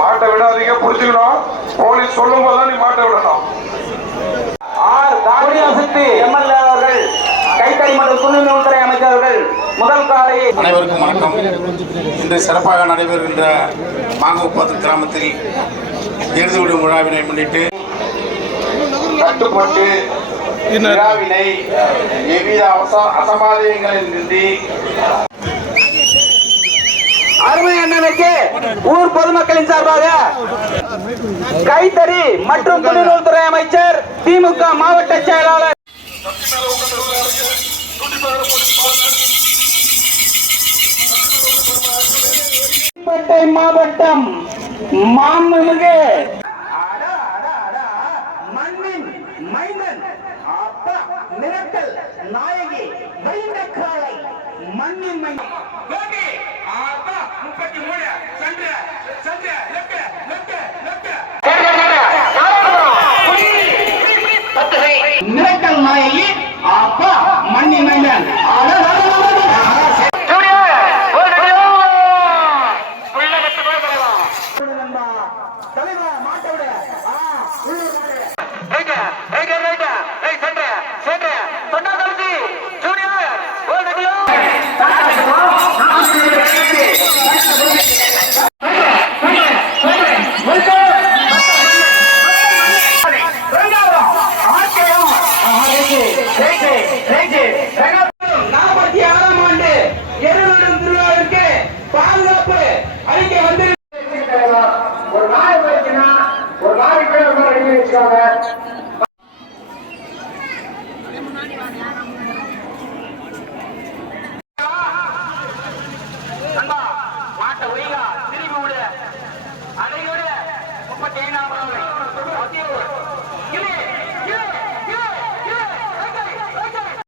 மாட்டை விடாதீங்க, புடிச்சுக்கணும். போலீஸ் சொல்லும் போதுதான் நீ மாட்டை விடணும். எம்எல்ஏ அவர்கள், கைத்தறி மற்றும் துணை அமைச்சர்கள் முதல் காலை. அனைவருக்கும் வணக்கம். இன்று சிறப்பாக நடைபெறுகின்ற மாங்குப்பத்து கிராமத்தில் இறுதி விடும் விழாவினை முன்னிட்டு கட்டுப்பட்டு விழாவினை எவ்வித அசம்பாவிதங்களின்றி அருமை அண்ணனுக்கு ஊர் பொதுமக்களின் சார்பாக கைத்தறி மற்றும் துணிநூல்துறை அமைச்சர், திமுக மாவட்ட செயலாளர் மாவட்டம் மாண்புமிகு மண்ணின் மைந்தன் அப்பா மிரட்டல் நாயகி வைந்தக்காலை மண்ணின் மைந்தன் மிரட்டல் நாயகி அப்பா மண்ணின் மைந்தன் மாட்ட